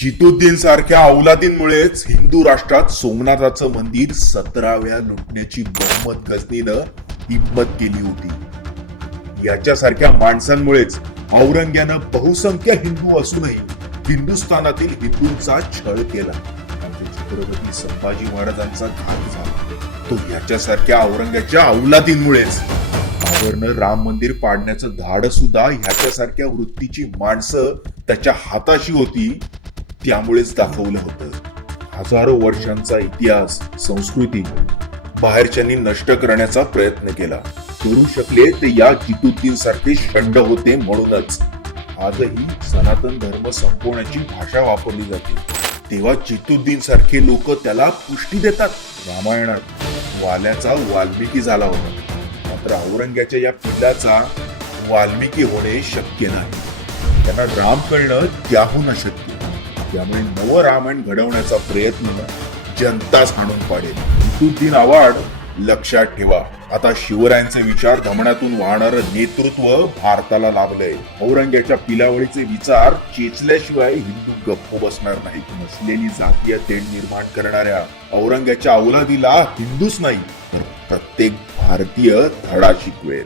जितुद्दीन सारख्या अवलादींमुळेच हिंदू राष्ट्रात सोमनाथाचं मंदिर सतराव्या लुटण्याची बहुमत गजनीनं हिंमत केली होती. याच्यासारख्या माणसांमुळेच औरंग्यानं बहुसंख्य हिंदू असूनही हिंदुस्थानातील हिंदूंचा छळ केला. छत्रपती संभाजी महाराजांचा घात झाला. तो याच्यासारख्या औरंगाच्या अवलादींमुळेच बाबरनं राम मंदिर पाडण्याचं धाड सुद्धा ह्याच्यासारख्या वृत्तीची माणसं त्याच्या हाताशी होती. त्यामुळेच दाखवलं होतं. हजारो वर्षांचा इतिहास संस्कृती बाहेरच्यांनी नष्ट करण्याचा प्रयत्न केला. करू शकले ते या जितुद्दीन सारखे षंड होते म्हणूनच. आजही सनातन धर्म संपवण्याची भाषा वापरली जाते. तेव्हा जितुद्दीन सारखे लोक त्याला पुष्टी देतात. रामायणात वाल्याचा वाल्मिकी झाला होता. मात्र औरंग्याच्या या पिल्लाचा वाल्मिकी होणे शक्य नाही. त्यांना राम कळणं त्याहून अशक्य. त्यामुळे नवं रामायण घडवण्याचा प्रयत्न जनताच हाणून पाडेल. जितुद्दीन आव्हाड लक्षात ठेवा. आता शिवरायांचे विचार धमण्यातून वाहणारं नेतृत्व भारताला लाभलंय. औरंग्याच्या पिलावळीचे विचार चेचल्याशिवाय हिंदू गप्प बसणार नाहीत. नसलेली जातीय तेढ निर्माण करणाऱ्या औरंग्याच्या अवलादीला हिंदूच नाही तर प्रत्येक भारतीय धडा शिकवेल.